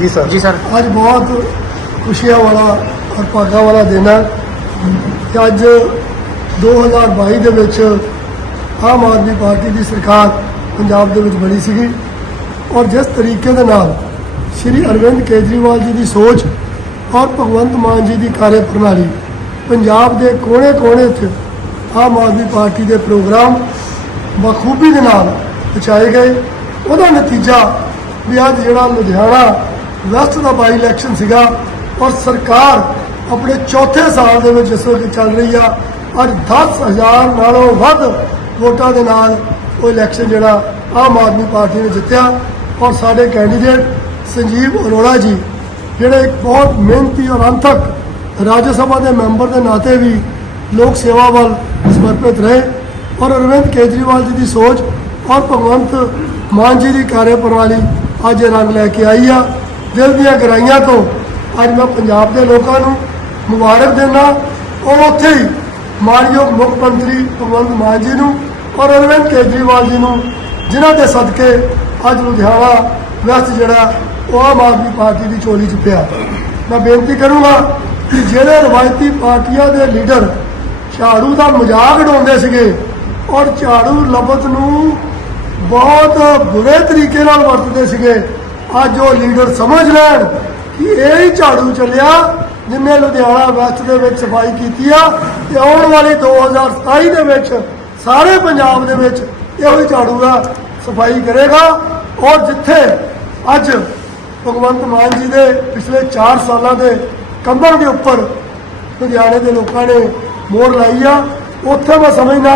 ਜੀ ਸਰ। ਜੀ ਸਰ। ਅੱਜ ਬਹੁਤ ਖੁਸ਼ੀਆਂ ਵਾਲਾ ਔਰ ਭਾਗਾਂ ਵਾਲਾ ਦਿਨ ਹੈ ਕਿ ਅੱਜ 2022 ਦੇ ਵਿੱਚ ਆਮ ਆਦਮੀ ਪਾਰਟੀ ਦੀ ਸਰਕਾਰ ਪੰਜਾਬ ਦੇ ਵਿੱਚ ਬਣੀ ਸੀਗੀ ਔਰ ਜਿਸ ਤਰੀਕੇ ਦੇ ਨਾਲ ਸ਼੍ਰੀ ਅਰਵਿੰਦ ਕੇਜਰੀਵਾਲ ਜੀ ਦੀ ਸੋਚ ਔਰ ਭਗਵੰਤ ਮਾਨ ਜੀ ਦੀ ਕਾਰਜ ਪ੍ਰਣਾਲੀ ਪੰਜਾਬ ਦੇ ਕੋਨੇ-ਕੋਨੇ 'ਚ ਆਮ ਆਦਮੀ ਪਾਰਟੀ ਦੇ ਪ੍ਰੋਗਰਾਮ ਬਖੂਬੀ ਦੇ ਨਾਲ ਪਹੁੰਚਾਏ ਗਏ। ਉਹਦਾ ਨਤੀਜਾ ਵੀ ਅੱਜ ਜਿਹੜਾ ਲੁਧਿਆਣਾ ਵੈਸਟ ਦਾ ਬਾਈ ਇਲੈਕਸ਼ਨ ਸੀਗਾ ਔਰ ਸਰਕਾਰ ਆਪਣੇ ਚੌਥੇ ਸਾਲ ਦੇ ਵਿੱਚ ਜਿਸ ਵਕਤ ਚੱਲ ਰਹੀ ਆ, ਅੱਜ 10000 ਨਾਲੋਂ ਵੱਧ ਵੋਟਾਂ ਦੇ ਨਾਲ ਉਹ ਇਲੈਕਸ਼ਨ ਜਿਹੜਾ ਆਮ ਆਦਮੀ ਪਾਰਟੀ ਨੇ ਜਿੱਤਿਆ। ਔਰ ਸਾਡੇ ਕੈਂਡੀਡੇਟ ਸੰਜੀਵ ਅਰੋੜਾ ਜੀ, ਜਿਹੜੇ ਇੱਕ ਬਹੁਤ ਮਿਹਨਤੀ ਔਰ ਅੰਤਕ ਰਾਜ ਸਭਾ ਦੇ ਮੈਂਬਰ ਦੇ ਨਾਤੇ ਵੀ ਲੋਕ ਸੇਵਾ ਵੱਲ ਸਮਰਪਿਤ ਰਹੇ। ਔਰ ਅਰਵਿੰਦ ਕੇਜਰੀਵਾਲ ਜੀ ਦੀ ਸੋਚ ਔਰ ਭਗਵੰਤ ਮਾਨ ਜੀ ਦੀ ਕਾਰਜ ਪ੍ਰਣਾਲੀ ਅੱਜ ਰੰਗ ਲੈ ਕੇ ਆਈ ਆ। ਦਿਲ ਦੀਆਂ ਗਹਿਰਾਈਆਂ ਤੋਂ ਅੱਜ ਮੈਂ ਪੰਜਾਬ ਦੇ ਲੋਕਾਂ ਨੂੰ ਮੁਬਾਰਕ ਦਿੰਦਾ ਉਹ ਉੱਥੇ ਹੀ ਮਾਨਯੋਗ ਮੁੱਖ ਮੰਤਰੀ ਭਗਵੰਤ ਮਾਨ ਜੀ ਨੂੰ ਔਰ ਅਰਵਿੰਦ ਕੇਜਰੀਵਾਲ ਜੀ ਨੂੰ, ਜਿਨ੍ਹਾਂ ਦੇ ਸਦਕੇ ਅੱਜ ਲੁਧਿਆਣਾ ਵੈਸਟ ਜਿਹੜਾ ਉਹ ਆਮ ਆਦਮੀ ਪਾਰਟੀ ਦੀ ਚੋਲੀ 'ਚ ਪਿਆ। ਮੈਂ ਬੇਨਤੀ ਕਰੂੰਗਾ ਕਿ ਜਿਹੜੇ ਰਵਾਇਤੀ ਪਾਰਟੀਆਂ ਦੇ ਲੀਡਰ ਝਾੜੂ ਦਾ ਮਜ਼ਾਕ ਉਡਾਉਂਦੇ ਸੀਗੇ ਔਰ ਝਾੜੂ ਲਫ਼ਜ਼ ਨੂੰ ਬਹੁਤ ਬੁਰੇ ਤਰੀਕੇ ਨਾਲ ਵਰਤਦੇ ਸੀਗੇ ਅੱਜ ਉਹ ਲੀਡਰ ਸਮਝ ਲੈਣ ਕਿ ਇਹ ਹੀ ਝਾੜੂ ਚੱਲਿਆ ਜਿਨੇ ਲੁਧਿਆਣਾ ਵੈਸਟ ਦੇ ਵਿੱਚ ਸਫ਼ਾਈ ਕੀਤੀ ਆ ਤੇ ਆਉਣ ਵਾਲੀ 2027 ਦੇ ਵਿੱਚ ਸਾਰੇ ਪੰਜਾਬ ਦੇ ਵਿੱਚ ਇਹੋ ਹੀ ਝਾੜੂ ਦਾ ਸਫ਼ਾਈ ਕਰੇਗਾ। ਔਰ ਜਿੱਥੇ ਅੱਜ ਭਗਵੰਤ ਮਾਨ ਜੀ ਦੇ ਪਿਛਲੇ 4 ਸਾਲਾਂ ਦੇ ਕੰਮਾਂ ਦੇ ਉੱਪਰ ਲੁਧਿਆਣੇ ਦੇ ਲੋਕਾਂ ਨੇ ਮੋਹਰ ਲਾਈ ਆ, ਉੱਥੇ ਮੈਂ ਸਮਝਦਾ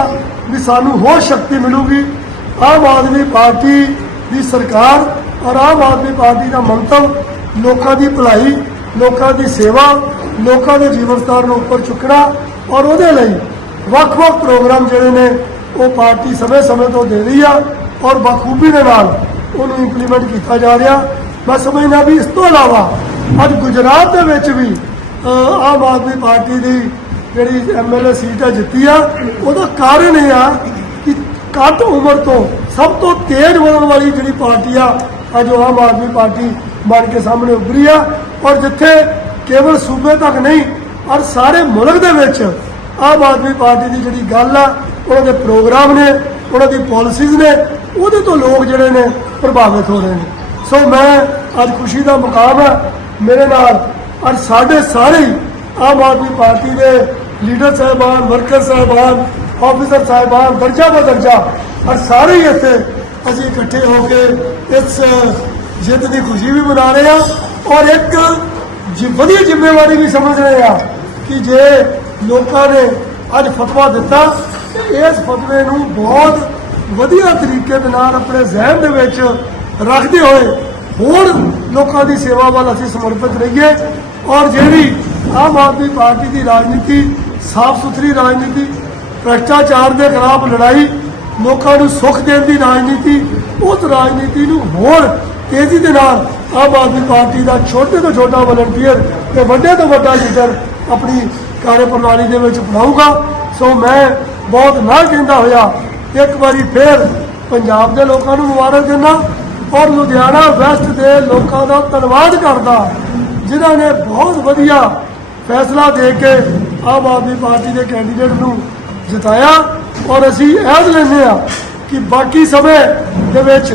ਵੀ ਸਾਨੂੰ ਹੋਰ ਸ਼ਕਤੀ ਮਿਲੂਗੀ। ਆਮ ਆਦਮੀ ਪਾਰਟੀ ਦੀ ਸਰਕਾਰ ਔਰ ਆਮ ਆਦਮੀ ਪਾਰਟੀ ਦਾ ਮੰਤਵ ਲੋਕਾਂ ਦੀ ਭਲਾਈ, ਲੋਕਾਂ ਦੀ ਸੇਵਾ, ਲੋਕਾਂ ਦੇ ਜੀਵਨ ਸਤਰ ਨੂੰ ਉੱਪਰ ਚੁੱਕਣਾ ਔਰ ਉਹਦੇ ਲਈ ਵੱਖ-ਵੱਖ ਪ੍ਰੋਗਰਾਮ ਜਿਹੜੇ ਨੇ ਉਹ ਪਾਰਟੀ ਸਮੇਂ-ਸਮੇਂ ਤੋਂ ਦੇ ਰਹੀ ਆ ਔਰ ਬਖੂਬੀ ਦੇ ਨਾਲ ਉਹਨੂੰ ਇੰਪਲੀਮੈਂਟ ਕੀਤਾ ਜਾ ਰਿਹਾ। ਮੈਂ ਸਮਝਦਾ ਵੀ ਇਸ ਤੋਂ ਇਲਾਵਾ ਅੱਜ ਗੁਜਰਾਤ ਦੇ ਵਿੱਚ ਵੀ ਆਮ ਆਦਮੀ ਪਾਰਟੀ ਦੀ ਜਿਹੜੀ ਐਮਐਲਏ ਸੀਟ ਆ ਜਿੱਤੀ ਆ, ਉਹਦਾ ਕਾਰਨ ਇਹ ਆ ਕਿ ਘੱਟ ਉਮਰ ਤੋਂ ਸਭ ਤੋਂ ਤੇਜ਼ ਵਧਣ ਵਾਲੀ ਜਿਹੜੀ ਪਾਰਟੀ ਆ ਅੱਜ ਉਹ ਆਮ ਆਦਮੀ ਪਾਰਟੀ ਬਣ ਕੇ ਸਾਹਮਣੇ ਉੱਭਰੀ ਆ। ਔਰ ਜਿੱਥੇ ਕੇਵਲ ਸੂਬੇ ਤੱਕ ਨਹੀਂ ਔਰ ਸਾਰੇ ਮੁਲਕ ਦੇ ਵਿੱਚ ਆਮ ਆਦਮੀ ਪਾਰਟੀ ਦੀ ਜਿਹੜੀ ਗੱਲ ਆ, ਉਹਨਾਂ ਦੇ ਪ੍ਰੋਗਰਾਮ ਨੇ, ਉਹਨਾਂ ਦੀ ਪਾਲਿਸੀਜ਼ ਨੇ, ਉਹਦੇ ਤੋਂ ਲੋਕ ਜਿਹੜੇ ਨੇ ਪ੍ਰਭਾਵਿਤ ਹੋ ਰਹੇ ਨੇ। ਸੋ ਮੈਂ ਅੱਜ ਖੁਸ਼ੀ ਦਾ ਮੁਕਾਮ ਹੈ ਮੇਰੇ ਨਾਲ ਅੱਜ ਸਾਡੇ ਸਾਰੇ ਹੀ ਆਮ ਆਦਮੀ ਪਾਰਟੀ ਦੇ ਲੀਡਰ ਸਾਹਿਬਾਨ, ਵਰਕਰ ਸਾਹਿਬਾਨ ਆਫੀਸਰ ਸਾਹਿਬਾਨ, ਦਰਜਾ ਬਦਰਜਾ ਔਰ ਸਾਰੇ ਹੀ ਇੱਥੇ ਅਸੀਂ ਇਕੱਠੇ ਹੋ ਕੇ ਇਸ ਜਿੱਤ ਦੀ ਖੁਸ਼ੀ ਵੀ ਮਨਾ ਰਹੇ ਆ ਔਰ ਇੱਕ ਜੀ ਵਧੀਆ ਜ਼ਿੰਮੇਵਾਰੀ ਵੀ ਸਮਝ ਰਹੇ ਆ ਕਿ ਜੇ ਲੋਕਾਂ ਨੇ ਅੱਜ ਫਤਵਾ ਦਿੱਤਾ, ਤੇ ਇਸ ਫਤਵੇ ਨੂੰ ਬਹੁਤ ਵਧੀਆ ਤਰੀਕੇ ਦੇ ਨਾਲ ਆਪਣੇ ਜ਼ਿਹਨ ਦੇ ਵਿੱਚ ਰੱਖਦੇ ਹੋਏ ਹੋਰ ਲੋਕਾਂ ਦੀ ਸੇਵਾ ਵੱਲ ਅਸੀਂ ਸਮਰਪਿਤ ਰਹੀਏ ਔਰ ਜਿਹੜੀ ਆਮ ਆਦਮੀ ਪਾਰਟੀ ਦੀ ਰਾਜਨੀਤੀ ਸਾਫ਼ ਸੁਥਰੀ ਰਾਜਨੀਤੀ, ਭ੍ਰਿਸ਼ਟਾਚਾਰ ਦੇ ਖਿਲਾਫ ਲੜਾਈ ਲੋਕਾਂ ਨੂੰ ਸੁੱਖ ਦੇਣ ਦੀ ਰਾਜਨੀਤੀ, ਉਸ ਰਾਜਨੀਤੀ ਨੂੰ ਹੋਰ ਤੇਜ਼ੀ ਦੇ ਨਾਲ ਆਮ ਆਦਮੀ ਪਾਰਟੀ ਦਾ ਛੋਟੇ ਤੋਂ ਛੋਟਾ ਵਲੰਟੀਅਰ ਤੇ ਵੱਡੇ ਤੋਂ ਵੱਡਾ ਲੀਡਰ ਆਪਣੀ ਕਾਰਜ ਪ੍ਰਣਾਲੀ ਦੇ ਵਿੱਚ ਅਪਣਾਊਗਾ ਸੋ ਮੈਂ ਬਹੁਤ ਨਾ ਕਹਿੰਦਾ ਹੋਇਆ, ਇੱਕ ਵਾਰੀ ਫੇਰ ਪੰਜਾਬ ਦੇ ਲੋਕਾਂ ਨੂੰ ਮੁਬਾਰਕ ਦਿੰਦਾ ਔਰ ਲੁਧਿਆਣਾ ਵੈਸਟ ਦੇ ਲੋਕਾਂ ਦਾ ਧੰਨਵਾਦ ਕਰਦਾ, ਜਿਨ੍ਹਾਂ ਨੇ ਬਹੁਤ ਵਧੀਆ ਫੈਸਲਾ ਦੇ ਕੇ ਆਮ ਆਦਮੀ ਪਾਰਟੀ ਦੇ ਕੈਂਡੀਡੇਟ ਨੂੰ ਜਿਤਾਇਆ। ਔਰ ਅਸੀਂ ਐਦ ਲੈਂਦੇ ਆ ਕਿ ਬਾਕੀ ਸਮੇਂ ਦੇ ਵਿੱਚ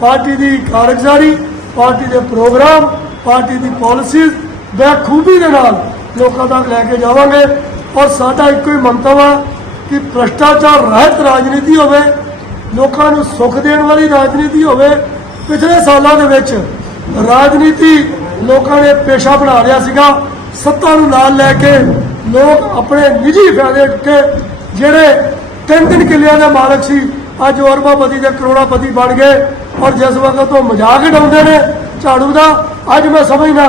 ਪਾਰਟੀ ਦੀ ਕਾਰਗੁਜ਼ਾਰੀ, ਪਾਰਟੀ ਦੇ ਪ੍ਰੋਗਰਾਮ, ਪਾਰਟੀ ਦੀ ਪਾਲਿਸੀਜ਼ ਬਖੂਬੀ ਦੇ ਨਾਲ ਲੋਕਾਂ ਤੱਕ ਲੈ ਕੇ ਜਾਵਾਂਗੇ। ਔਰ ਸਾਡਾ ਇੱਕੋ ਹੀ ਮੰਤਵ ਆ ਕਿ ਭ੍ਰਸ਼ਟਾਚਾਰ ਰਹਿਤ ਰਾਜਨੀਤੀ ਹੋਵੇ, ਲੋਕਾਂ ਨੂੰ ਸੁੱਖ ਦੇਣ ਵਾਲੀ ਰਾਜਨੀਤੀ ਹੋਵੇ, ਪਿਛਲੇ ਸਾਲਾਂ ਦੇ ਵਿੱਚ ਰਾਜਨੀਤੀ ਲੋਕਾਂ ਨੇ ਪੇਸ਼ਾ ਬਣਾ ਲਿਆ ਸੀਗਾ। ਸੱਤਾ ਨੂੰ ਨਾਲ ਲੈ ਕੇ ਲੋਕ ਆਪਣੇ ਨਿੱਜੀ ਫਾਇਦੇ ਕੇ ਜਿਹੜੇ ਤਿੰਨ ਤਿੰਨ ਕਿੱਲਿਆਂ ਦੇ ਮਾਲਕ ਸੀ। ਅੱਜ ਉਹ ਅਰਬਾਪਤੀ ਦੇ ਕਰੋੜਾਪਤੀ ਬਣ ਗਏ ਔਰ ਜਿਸ ਵਕਤ ਉਹ ਮਜ਼ਾਕ ਉਡਾਉਂਦੇ ਨੇ ਝਾੜੂ ਦਾ ਅੱਜ ਮੈਂ ਸਮਝਦਾ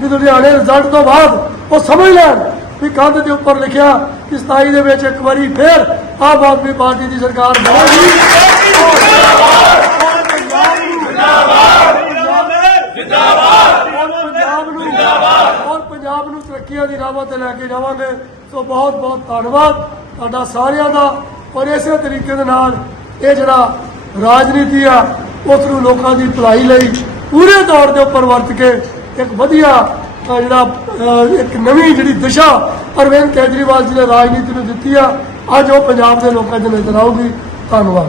ਵੀ ਲੁਧਿਆਣੇ ਰਿਜ਼ਲਟ ਤੋਂ ਬਾਅਦ ਉਹ ਸਮਝ ਲੈਣ ਵੀ ਕੰਧ ਦੇ ਉੱਪਰ ਲਿਖਿਆ ਕਿ 27 ਦੇ ਵਿੱਚ ਇੱਕ ਵਾਰੀ ਫੇਰ ਆਮ ਆਦਮੀ ਪਾਰਟੀ ਦੀ ਸਰਕਾਰ ਬਣੇਗੀ। ਪੰਜਾਬ ਨੂੰ ਤਰੱਕੀਆਂ ਦੀ ਰਾਹਾਂ ਤੇ ਲੈ ਕੇ ਜਾਵਾਂਗੇ। ਸੋ ਬਹੁਤ ਬਹੁਤ ਧੰਨਵਾਦ। ਤੁਹਾਡਾ ਸਾਰਿਆਂ ਦਾ ਔਰ ਇਸੇ ਤਰੀਕੇ ਦੇ ਨਾਲ ਇਹ ਜਿਹੜਾ ਰਾਜਨੀਤੀ ਆ, ਉਸ ਨੂੰ ਲੋਕਾਂ ਦੀ ਭਲਾਈ ਲਈ ਪੂਰੇ ਤੌਰ ਦੇ ਉੱਪਰ ਵਰਤ ਕੇ ਇੱਕ ਵਧੀਆ ਜਿਹੜਾ ਇੱਕ ਨਵੀਂ ਜਿਹੜੀ ਦਿਸ਼ਾ ਅਰਵਿੰਦ ਕੇਜਰੀਵਾਲ ਜੀ ਨੇ ਰਾਜਨੀਤੀ ਨੂੰ ਦਿੱਤੀ ਆ, ਅੱਜ ਉਹ ਪੰਜਾਬ ਦੇ ਲੋਕਾਂ 'ਚ ਨਜ਼ਰ ਆਊਗੀ। ਧੰਨਵਾਦ।